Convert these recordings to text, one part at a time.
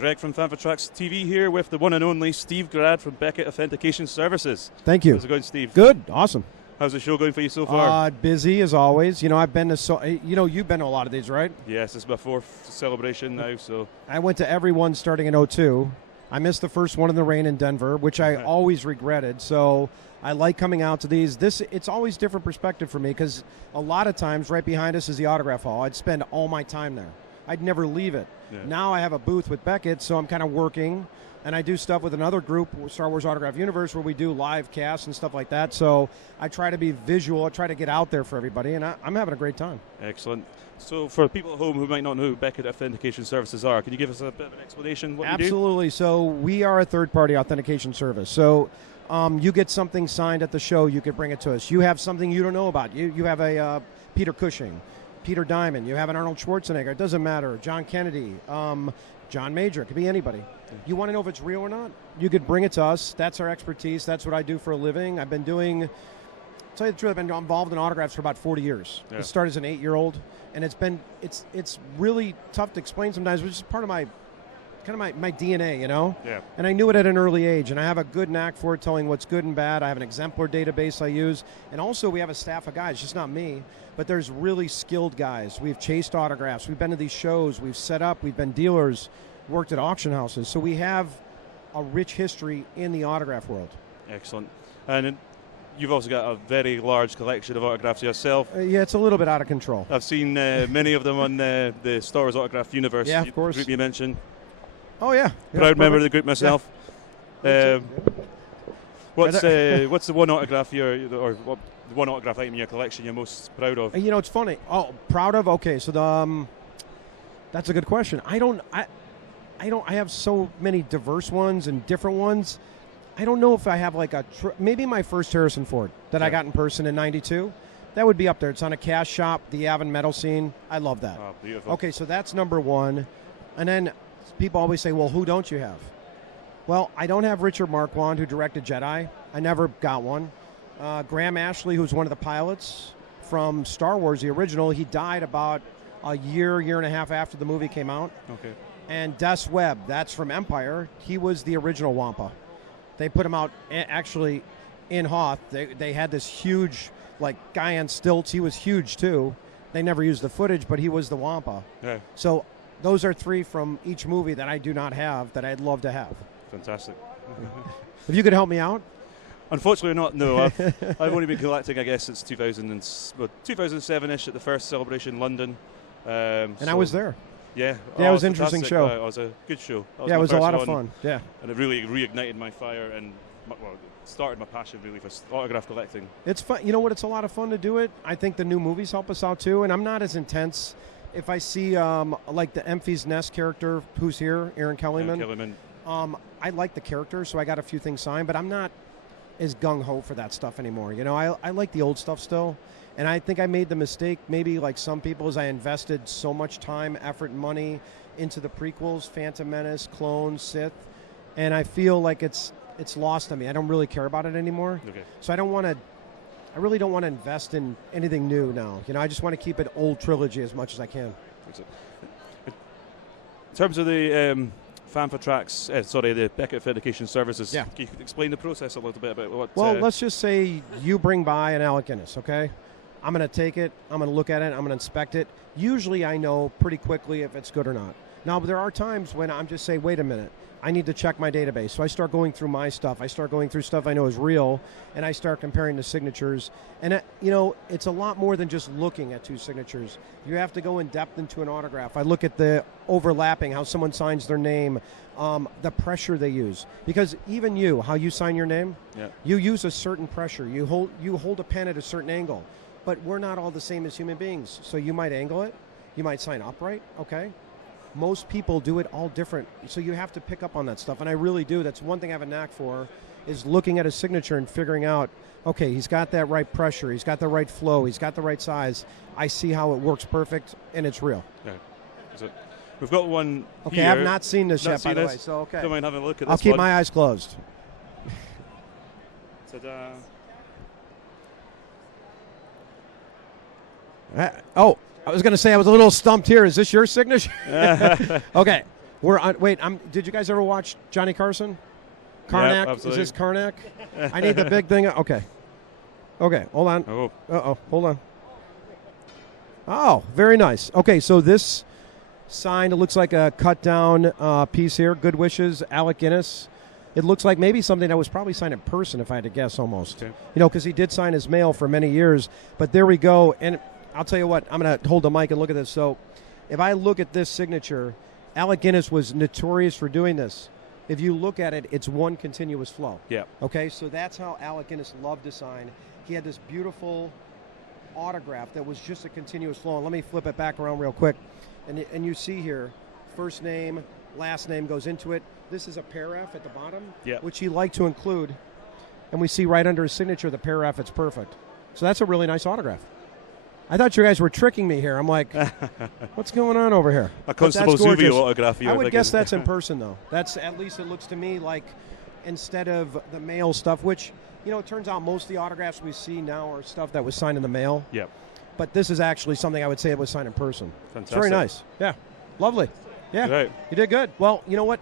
Greg from Fantha Tracks TV here with the one and only Steve Grad from Beckett Authentication Services. Thank you. How's it going, Steve? Good. Awesome. How's the show going for you so far? Busy as always. I've been to you've been to a lot of these, right? Yes, it's my fourth celebration now, so. I went to every one starting in 2002. I missed the first one in the rain in Denver, which I always regretted. So I like coming out to these. It's always different perspective for me because a lot of times right behind us is the autograph hall. I'd spend all my time there. I'd never leave it. Yeah. Now I have a booth with Beckett, so I'm kind of working, and I do stuff with another group, Star Wars Autograph Universe, where we do live casts and stuff like that. So I try to be visual. I try to get out there for everybody, and I'm having a great time. Excellent. So for people at home who might not know who Beckett Authentication Services are, can you give us a bit of an explanation what Absolutely. you do? So we are a third-party authentication service. So you get something signed at the show, you could bring it to us. You have something you don't know about. You have a Peter Cushing, Peter Diamond, you have an Arnold Schwarzenegger, it doesn't matter, John Kennedy, John Major, it could be anybody. You want to know if it's real or not? You could bring it to us. That's our expertise. That's what I do for a living. I've been doing, to tell you the truth, I've been involved in autographs for about 40 years. Yeah. It started as an 8-year-old, and it's really tough to explain sometimes, which is part of my DNA, Yeah. And I knew it at an early age, and I have a good knack for it, telling what's good and bad. I have an exemplar database I use, and also we have a staff of guys, just not me, but there's really skilled guys. We've chased autographs. We've been to these shows. We've set up. We've been dealers, worked at auction houses. So we have a rich history in the autograph world. Excellent. And you've also got a very large collection of autographs yourself. Yeah, it's a little bit out of control. I've seen many of them on the Star Wars Autograph Universe. Yeah, of course. Group you mentioned. Oh, yeah. Proud member of the group myself. Yeah. What's the one autograph the one autograph item in your collection you're most proud of? It's funny. Oh, proud of? Okay, so that's a good question. I have so many diverse ones and different ones. I don't know if I have like maybe my first Harrison Ford that I got in person in '92. That would be up there. It's on a cash shop, the Avon metal scene. I love that. Oh, beautiful. Okay, so that's number one. And then people always say, well, who don't you have? Well, I don't have Richard Marquand, who directed Jedi. I never got one. Graham Ashley, who's one of the pilots from Star Wars, the original, he died about a year and a half after the movie came out. Okay. And Des Webb, that's from Empire. He was the original Wampa. They put him out actually in Hoth. They had this huge, guy on stilts. He was huge, too. They never used the footage, but he was the Wampa. Yeah. So those are 3 from each movie that I do not have that I'd love to have. Fantastic. If you could help me out? Unfortunately not, no. I've only been collecting, I guess, since 2007-ish at the first celebration in London. I was there. Yeah. Yeah, it was an interesting show. It was a good show. Yeah, it was a lot of fun. Yeah. And it really reignited my fire and started my passion really for autograph collecting. It's fun. You know what? It's a lot of fun to do it. I think the new movies help us out too, and I'm not as intense. If I see like the Emphy's Nest character who's here, Aaron Kellyman. I like the character, so I got a few things signed, but I'm not as gung-ho for that stuff anymore. I like the old stuff still, and I think I made the mistake, maybe like some people, as I invested so much time, effort, and money into the prequels, Phantom Menace, Clone, Sith, and I feel like it's lost on me. I don't really care about it anymore. Okay. So I really don't want to invest in anything new now. I just want to keep it old trilogy as much as I can. In terms of the Fantha Tracks, the Beckett Authentication Services, yeah. Can you explain the process a little bit about what... Well, let's just say you bring by an Alec Guinness, okay? I'm going to take it, I'm going to look at it, I'm going to inspect it. Usually I know pretty quickly if it's good or not. Now, there are times when I'm just saying, wait a minute, I need to check my database. So I start going through my stuff. I start going through stuff I know is real, and I start comparing the signatures. And, it's a lot more than just looking at 2 signatures. You have to go in depth into an autograph. I look at the overlapping, how someone signs their name, the pressure they use. Because even how you sign your name, you use a certain pressure. You hold a pen at a certain angle. But we're not all the same as human beings. So you might angle it. You might sign upright, okay? Most people do it all different, so you have to pick up on that stuff, and I really do. That's one thing I have a knack for, is looking at a signature and figuring out, okay, he's got that right pressure, he's got the right flow, he's got the right size. I see how it works perfect, and it's real. Yeah. So we've got one Okay, here. I've not seen this yet, by the way, so okay. Don't mind having a look at this. I'll keep my eyes closed. Ta-da. I was going to say I was a little stumped here. Is this your signature? Okay. Did you guys ever watch Johnny Carson? Karnak? Yeah, Is this Karnak? I need the big thing. Okay, hold on. Hold on. Oh, very nice. Okay, so this sign, it looks like a cut-down piece here. Good wishes, Alec Guinness. It looks like maybe something that was probably signed in person, if I had to guess, almost. Okay. Because he did sign his mail for many years. But there we go. And I'll tell you what, I'm going to hold the mic and look at this. So if I look at this signature, Alec Guinness was notorious for doing this. If you look at it, it's one continuous flow. Yeah. Okay, so that's how Alec Guinness loved to sign. He had this beautiful autograph that was just a continuous flow. And let me flip it back around real quick. And you see here, first name, last name goes into it. This is a paraph at the bottom, which he liked to include. And we see right under his signature, the paraph, it's perfect. So that's a really nice autograph. I thought you guys were tricking me here. I'm like, what's going on over here? A Constable Zuvio autograph. I would guess that's in person, though. That's, at least it looks to me like, instead of the mail stuff, which, it turns out most of the autographs we see now are stuff that was signed in the mail. Yeah. But this is actually something I would say it was signed in person. Fantastic. It's very nice. Yeah. Lovely. Yeah. Right. You did good. Well, you know what?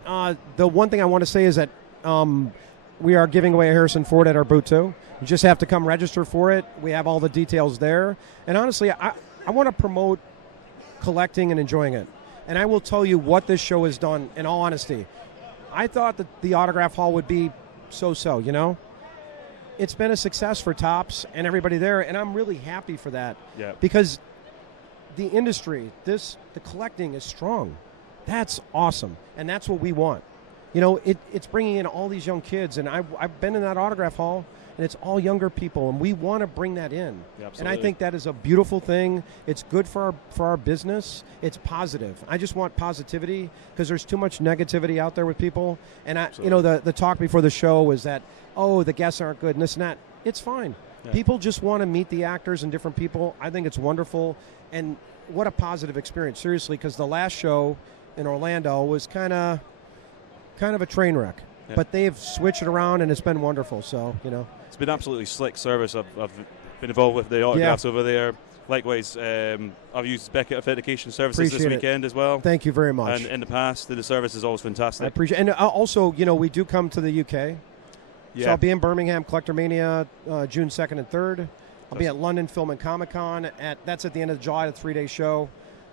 The one thing I want to say is that we are giving away a Harrison Ford at our booth, too. You just have to come register for it. We have all the details there. And honestly, I want to promote collecting and enjoying it. And I will tell you what this show has done, in all honesty. I thought that the autograph hall would be so-so, It's been a success for Topps and everybody there, and I'm really happy for that. Yeah. Because the industry, the collecting is strong. That's awesome, and that's what we want. It's bringing in all these young kids, and I've been in that autograph hall, and it's all younger people, and we want to bring that in. Yeah, and I think that is a beautiful thing. It's good for our business. It's positive. I just want positivity because there's too much negativity out there with people. And the talk before the show was that, the guests aren't good and this and that. It's fine. Yeah. People just want to meet the actors and different people. I think it's wonderful, and what a positive experience. Seriously, because the last show in Orlando was kind of a train wreck. Yeah. But they've switched it around, and it's been wonderful. So, It's been absolutely slick service. I've been involved with the autographs over there. Likewise, I've used Beckett Authentication services this weekend as well. Thank you very much. And in the past, the service is always fantastic. I appreciate it. And also, we do come to the UK. Yeah. So I'll be in Birmingham, Collector Mania, June 2nd and 3rd. I'll be at London Film and Comic Con. That's at the end of July, a 3-day show.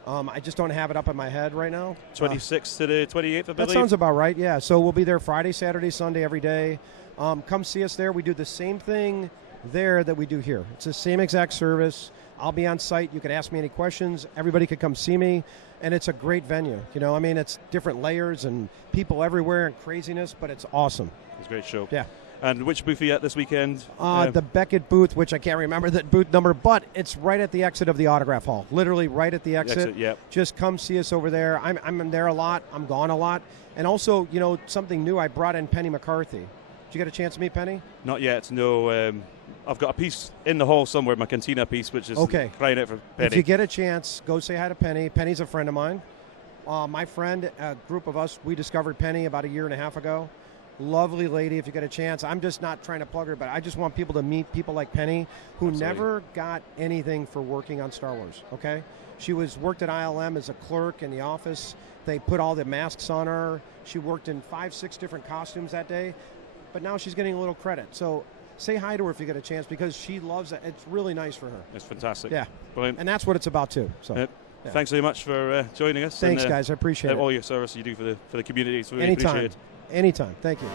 I just don't have it up in my head right now. 26th to the 28th, I believe. That sounds about right, yeah. So we'll be there Friday, Saturday, Sunday, every day. Come see us there. We do the same thing there that we do here. It's the same exact service. I'll be on site. You can ask me any questions. Everybody could come see me. And it's a great venue. It's different layers and people everywhere and craziness, but it's awesome. It's a great show. Yeah. And which booth are you at this weekend? The Beckett booth, which I can't remember the booth number, but it's right at the exit of the autograph hall. Literally right at the exit. Yep. Just come see us over there. I'm there a lot. I'm gone a lot. And also, something new, I brought in Penny McCarthy. Did you get a chance to meet Penny? Not yet, no. I've got a piece in the hall somewhere, my Cantina piece, which is crying out for Penny. If you get a chance, go say hi to Penny. Penny's a friend of mine. My friend, a group of us, we discovered Penny about 1.5 years ago. Lovely lady, if you get a chance. I'm just not trying to plug her, but I just want people to meet people like Penny who never got anything for working on Star Wars, okay? She worked at ILM as a clerk in the office. They put all the masks on her. She worked in 5-6 different costumes that day, but now she's getting a little credit. So say hi to her if you get a chance because she loves it. It's really nice for her. It's fantastic. Yeah. Brilliant. And that's what it's about, too. So. Yeah. Thanks very much for joining us. Thanks, guys. I appreciate it. All your service you do for the community. So really Anytime. appreciate it. Anytime. Thank you.